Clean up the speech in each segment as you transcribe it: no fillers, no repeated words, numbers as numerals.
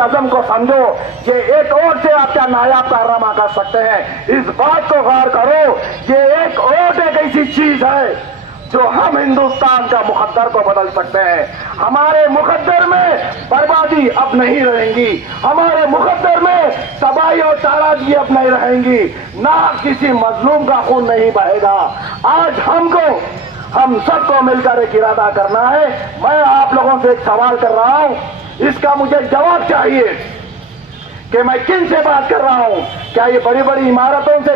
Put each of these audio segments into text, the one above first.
आज़म को समझो कि एक वोट से आप क्या नायाब कारनामा कर सकते हैं। इस बात को गौर करो कि एक वोट एक ऐसी चीज है जो हम हिंदुस्तान का मुकद्दर को बदल सकते हैं। हमारे मुकद्दर में बर्बादी अब नहीं रहेंगी, हमारे मुकद्दर में तबाही और ताराजी अब नहीं रहेंगी, ना किसी मजलूम का खून नहीं बहेगा। आज हम सबको मिलकर एक इरादा करना है। मैं आप लोगों से एक सवाल कर रहा हूं, इसका मुझे जवाब चाहिए कि मैं किन से बात कर रहा हूं। क्या ये बड़ी बड़ी इमारतों से,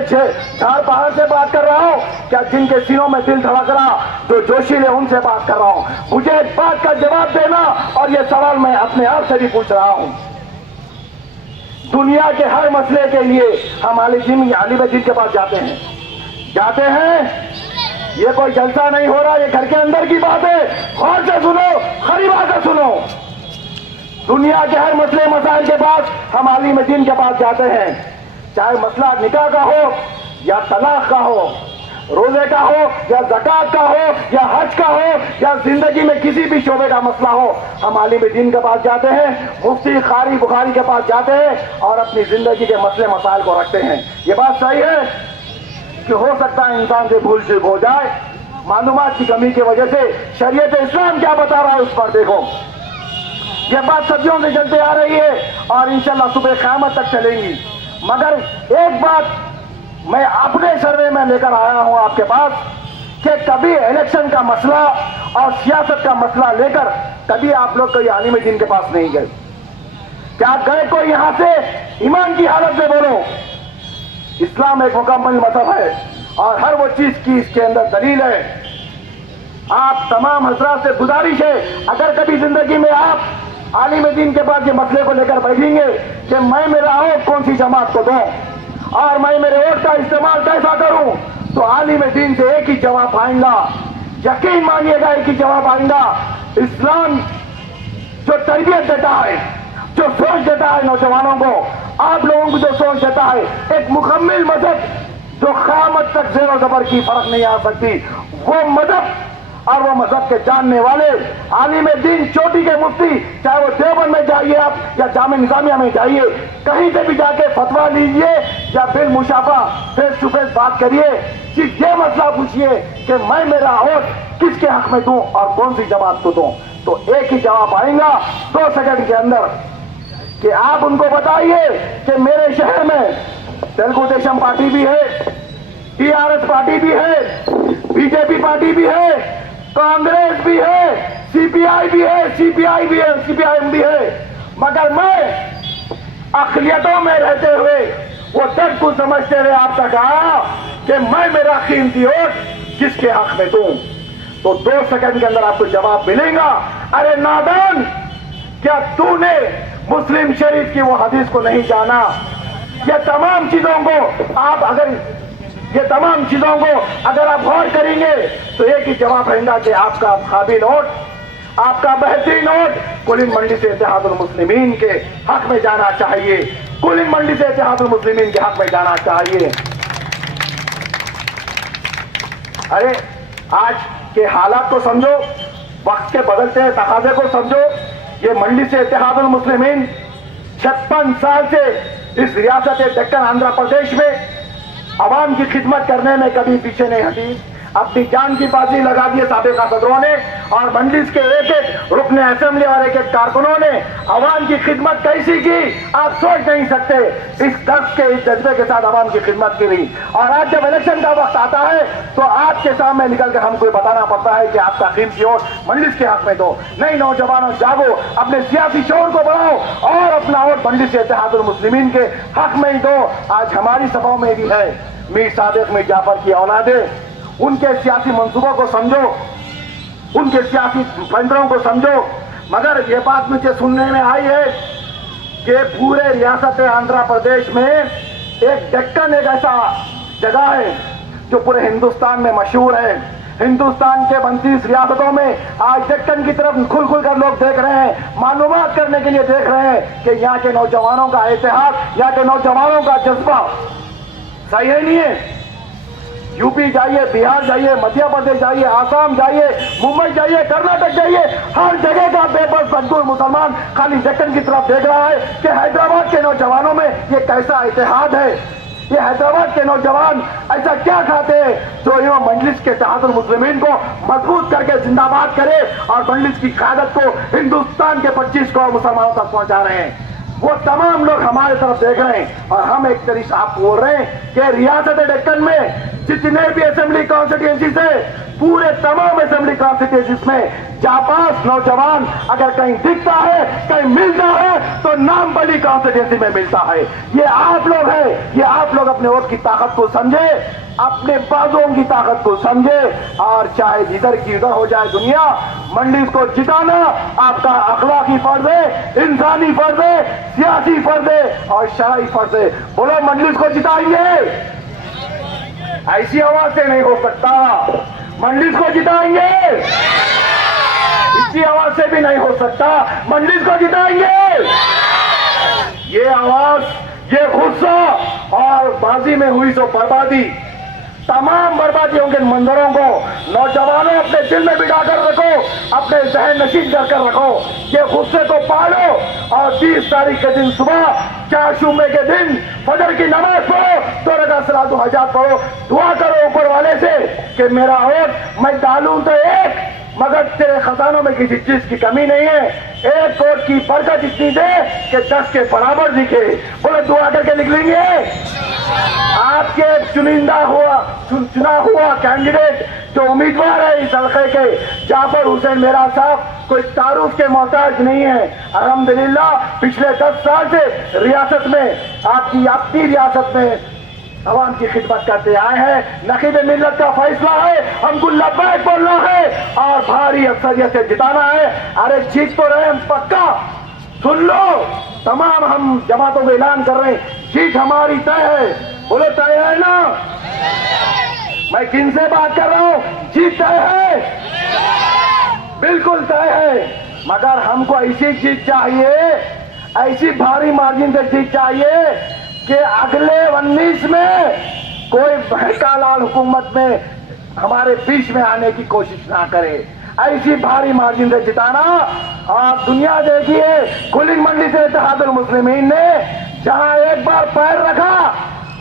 झाड़ पहाड़ से बात कर रहा हूं, क्या जिनके सीनों में दिल धड़क रहा, जो जोशीले, उनसे बात कर रहा हूं। मुझे एक बात का जवाब देना, और ये सवाल मैं अपने आप से भी पूछ रहा हूं। दुनिया के हर मसले के लिए हम आलिम दीन के पास जाते हैं। ये कोई जलसा नहीं हो रहा, ये घर के अंदर की बात है। गौर से सुनो, खरी बात है, सुनो। दुनिया के हर मसले मसाइल के पास हम आलिम दीन के पास जाते हैं, चाहे मसला निकाह का हो या तलाक का हो, रोजे का हो या ज़कात का हो या हज का हो या जिंदगी में किसी भी शोबे का मसला हो, हम आलिम दीन के पास जाते हैं, मुफ्ती कारी बुखारी के पास जाते हैं और अपनी जिंदगी के मसले मसाइल को रखते हैं। ये बात सही है कि हो सकता है इंसान से भूल चूक हो जाए, मालूमात की कमी की वजह से। शरीयत इस्लाम क्या बता रहा है उस पर देखो। ये बात सदियों से चलते आ रही है और इंशाल्लाह सुबह क़यामत तक चलेंगी। मगर एक बात मैं अपने सर्वे में लेकर आया हूं आपके पास कि कभी इलेक्शन का मसला और सियासत का मसला लेकर कभी आप लोग कोई आलिम दीन के पास नहीं गए। क्या गए कोई यहां से? ईमान की हालत में बोलो। इस्लाम एक मुकम्मल मजहब है और हर वो चीज की इसके अंदर दलील है। आप तमाम हजरात से गुजारिश है, अगर कभी जिंदगी में आप आलिम दीन के पास ये मसले को लेकर बैठेंगे कि मैं मेरा वोट कौन सी जमात को दूं और मैं मेरे वोट का इस्तेमाल कैसा करूं, तो आलिम दीन से एक ही जवाब आएगा। यकीन मानिएगा, एक ही जवाब आएगा। इस्लाम जो तरबियत देता है, जो सोच देता है नौजवानों को, आप लोगों को जो सोच देता है, एक मुकम्मल मजहब जो क़यामत तक ज़ेर ज़बर की फर्क नहीं आ सकती, वो मजहब और वो मजहब के जानने वाले आलिम दीन, चोटी के मुफ्ती, चाहे वो देवबंद में जाइए आप या जामे निजामिया में जाइए, कहीं से भी जाके फतवा लीजिए या बिल मुशाफा फेस टू फेस बात करिए, सिर्फ ये मसला पूछिए कि मैं मेरा वोट किसके हक में दूं और कौन सी जमात को दूं, तो एक ही जवाब आएगा 2 सेकंड के अंदर कि आप उनको बताइए कि मेरे शहर में तेलुगु देशम पार्टी भी है, टीआरएस पार्टी भी है, बीजेपी पार्टी भी है, कांग्रेस भी है, सीपीआई भी है, सीपीआई भी है, सीपीआईएम भी है, मगर मैं अक़लियतों में रहते हुए वो दर्द को समझते हुए आप तक आया कि मैं मेरा कीमती वोट किसके हक में दूं, तो 2 सेकंड के अंदर आपको जवाब मिलेगा। अरे नादान, क्या तूने मुस्लिम शरीफ की वो हदीस को नहीं जाना? ये तमाम चीजों को अगर आप गौर करेंगे तो एक ही जवाब रहेगा कि आपका काबिल वोट, आपका बेहतरीन वोट कुलिन मंडी से इत्तेहादुल मुस्लिमीन के हक में जाना चाहिए, कुलिन मंडी से इत्तेहादुल मुस्लिमीन के हक में जाना चाहिए। अरे आज के हालात को समझो, वक्त के बदलते तकाजे को समझो। ये मंडी से इत्तेहादुल मुस्लिमीन 56 साल से इस रियासत दक्कन आंध्र प्रदेश में आवाम की खिदमत करने में कभी पीछे नहीं हटी। अपनी जान की बाजी लगा दी साबिका सदरों ने और मंडलिस के एक एक रुकने असेंबली और एक एक कारकुनों ने आवाम की खिदमत कैसी की आप सोच नहीं सकते। इस दर्द के, इस जज्बे के साथ आवाम की खिदमत की। और आज जब इलेक्शन का वक्त आता है तो आपके सामने निकल कर हमको बताना पड़ता है कि आपका कीमती वोट मंडलिस के हक में दो। नहीं, नौजवानों जागो, अपने सियासी शोर को बढ़ाओ और अपना वोट मंडलिस से इत्तेहादुल मुस्लिमीन के हक में ही दो। आज हमारी सभाओं में भी है मीर सादिक, मीर जाफर की औलादे, उनके सियासी मंसूबों को समझो, उनके सियासी बंदरों को समझो। मगर ये बात मुझे सुनने में आई है कि पूरे रियासत आंध्र प्रदेश में एक दक्कन एक ऐसा जगह है जो पूरे हिंदुस्तान में मशहूर है। हिंदुस्तान के 32 रियासतों में आज दक्कन की तरफ खुल खुल कर लोग देख रहे हैं, मालूमात करने के लिए देख रहे हैं कि यहाँ के नौजवानों का इतिहास, यहाँ के नौजवानों का जज्बा सही है नहीं है। यूपी जाइए, बिहार जाइए, मध्य प्रदेश जाइए, आसाम जाइए, मुंबई जाइए, कर्नाटक जाइए, हर जगह का बेबस मजदूर मुसलमान खाली डेक्कन की तरफ देख रहा है कि हैदराबाद के नौजवानों में ये कैसा इत्तेहाद है। ये हैदराबाद के नौजवान ऐसा क्या खाते हैं जो इमाम मजलिस के इत्तेहादुल मुस्लिमीन को मजबूत करके जिंदाबाद करे और मजलिस की क़यादत को हिंदुस्तान के 25 करोड़ मुसलमानों तक पहुंचा रहे हैं। वो तमाम लोग हमारे तरफ देख रहे हैं और हम एक तरीके आप बोल रहे हैं कि रियासत डेक्कन में जितने भी असेंबली कॉन्स्टिट्यूएंसीज है, पूरे तमाम असेंबली कॉन्स्टिट्यूएंसीज में जाबाज नौजवान अगर कहीं दिखता है, कहीं मिलता है तो नाम बली कॉन्स्टिट्यूएंसी में मिलता है। ये आप लोग हैं, ये आप लोग अपने वोट की ताकत को समझे, अपने बाजुओं की ताकत को समझे और चाहे जिधर की उधर हो जाए दुनिया, मंडलीस को जिताना आपका अखलाकी फर्ज है, इंसानी फर्ज है, सियासी फर्ज है और शरई फर्ज है। बोलो मंडलीस को जिताएंगे। ऐसी आवाज से नहीं हो सकता। मंडलीस को जिताएंगे, इसी आवाज से भी नहीं हो सकता। मंडलीस को जिताएंगे। ये आवाज, ये गुस्सा और बाजी में हुई सो बर्बादी, तमाम बर्बादियों के मंजरों को नौजवानों अपने दिल में बिठा कर रखो, अपने जहन नशीन कर कर रखो। ये गुस्से को पालो और 30 तारीख के दिन सुबह चाशुमे के दिन फजर की नमाज पढ़ो, 2 रकात सलातुल हाजात पढ़ो, दुआ करो ऊपर वाले से कि मेरा वोट मैं डालूं तो एक, मगर तेरे खजानों में किसी चीज की कमी नहीं है। एक वोट की बरकत इतनी दे कि 10 के बराबर दिखे। बोले दुआ करके निकलेंगे। आपके चुना हुआ कैंडिडेट जो उम्मीदवार है इस हल्के के, जाफर हुसैन मेरा साहब, कोई तारुफ के मोहताज नहीं है। अल्हम्दुलिल्लाह पिछले 10 साल से रियासत में, आपकी अपनी रियासत में अवाम की खिदमत करते आए हैं। नकीब मिल्लत का फैसला है, हमको लब्बैक बोलना है और भारी अक्सरियत से जिताना है। अरे जीत तो रहे हम पक्का, सुन लो, तमाम हम जमातों को ऐलान कर रहे हैं, जीत हमारी तय है। बोलो तय है ना? मैं किन से बात कर रहा हूं? जीत तय है, बिल्कुल तय है। मगर हमको ऐसी जीत चाहिए, ऐसी भारी मार्जिन से जीत चाहिए कि अगले 19 में कोई बहका लाल हुकूमत में हमारे बीच में आने की कोशिश ना करे। ऐसी भारी मार्जिन से जिताना। और दुनिया देखिए, कुलिंग मंडी से इत्तेहादुल मुस्लिमीन ने जहां एक बार पैर रखा,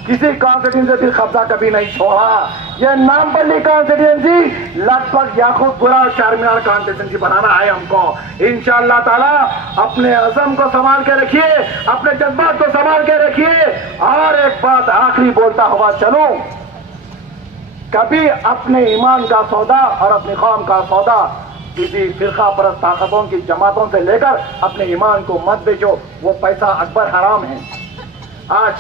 किसी कॉन्स्टिट्यूंसी से कब्जा कभी नहीं छोड़ा। ये नामपल्ली कॉन्स्टिट्यूंसी लगभग याकूतपुरा और चारमीनार कॉन्स्टिट्यूंसी बनाना है हमको। इंशाअल्लाह ताला अपने अज़म को संभाल के रखिए, अपने जज्बात को संभाल के रखिए। और एक बात आखिरी बोलता हुआ चलूं, कभी अपने ईमान का सौदा और अपनी कौम का सौदा किसी फिरका परस्त ताकतों की जमातों से लेकर अपने ईमान को मत बेचो, वो पैसा अकबर हराम है। आज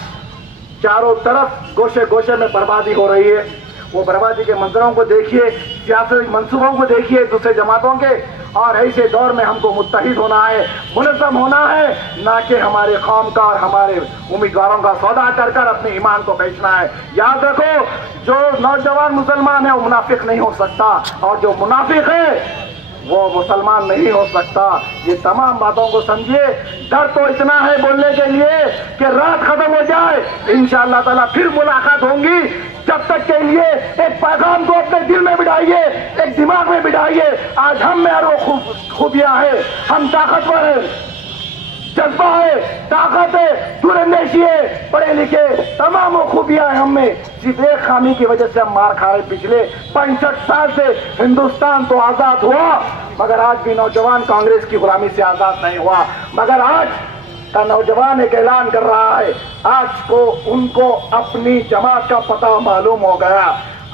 चारों तरफ गोशे गोशे में बर्बादी हो रही है। वो बर्बादी के मंजरों को देखिए, सियासी मंसूबों को देखिए दूसरे जमातों के। और ऐसे दौर में हमको मुत्तहिद होना है, मुनज़्ज़म होना है, ना कि हमारे कौम का और हमारे उम्मीदवारों का सौदा कर कर अपने ईमान को बेचना है। याद रखो, जो नौजवान मुसलमान है वो मुनाफिक नहीं हो सकता, और जो मुनाफिक है वो मुसलमान नहीं हो सकता। ये तमाम बातों को समझिए। डर तो इतना है बोलने के लिए कि रात खत्म हो जाए, इंशाअल्लाह ताला फिर मुलाकात होंगी। जब तक के लिए एक पैगाम को अपने दिल में बिठाइए, एक दिमाग में बिठाइए। आज हम में और वो खूबियां हैं, हम ताकतवर हैं, जज्बा है, ताकत है, दूरंदेशी है, पढ़े लिखे, तमाम वो खूबियां हैं हम में। सिर्फ एक खामी की वजह से हम मार खा रहे। पिछले 65 साल से हिंदुस्तान तो आजाद हुआ, मगर आज भी नौजवान कांग्रेस की गुलामी से आजाद नहीं हुआ। मगर आज का नौजवान एक ऐलान कर रहा है, आज को उनको अपनी जमात का पता मालूम हो गया।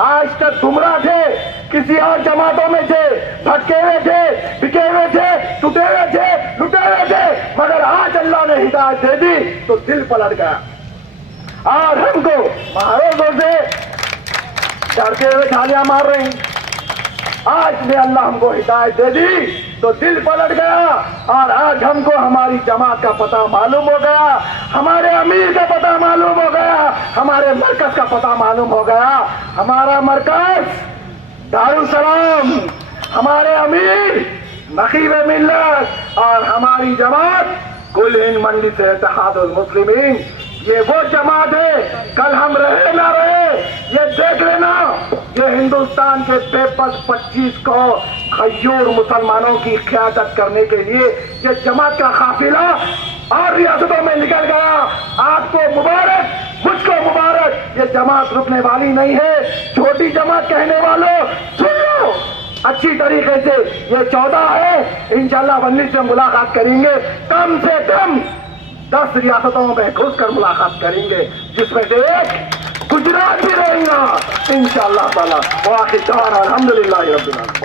आज तक गुमराह थे, किसी और जमातों में थे, भटके हुए थे, बिके हुए थे, टूटे हुए थे, लुटे हुए थे, मगर आज अल्लाह ने हिदायत दे दी तो दिल पलट गया। और हमको महारोजों से डरते हुए थालियां मार रहे हैं। आज ने अल्लाह हमको हिदायत दे दी तो दिल पलट गया। और आज हमको हमारी जमात का पता मालूम हो गया, हमारे अमीर का पता मालूम हो गया, हमारे मरकज का पता मालूम हो गया। हमारा मरकज दारुल सलाम, हमारे अमीर नकीब मिल्लत और हमारी जमात कुल हिंद मंडी से इत्तेहादुल मुस्लिमीन, یہ وہ جماعت ہے، کل ہم رہے نہ رہے یہ دیکھ لینا، یہ ہندوستان کے بے بس 25 کو غیور مسلمانوں کی قیادت کرنے کے لیے یہ جماعت کا قافلہ اور ریاستوں میں نکل گیا۔ آپ کو مبارک، مجھ کو مبارک، یہ جماعت رکنے والی نہیں ہے۔ چھوٹی جماعت کہنے والوں سن لو اچھی طریقے سے، یہ 14 ہے، انشاءاللہ 19 سے ملاقات کریں گے، کم سے کم 10 ریاستوں میں گھس کر ملاقات کریں گے، جس میں سے ایک گجرات بھی رہے گا انشاءاللہ تعالی۔ وآخر دعوانا الحمدللہ رب العالمین۔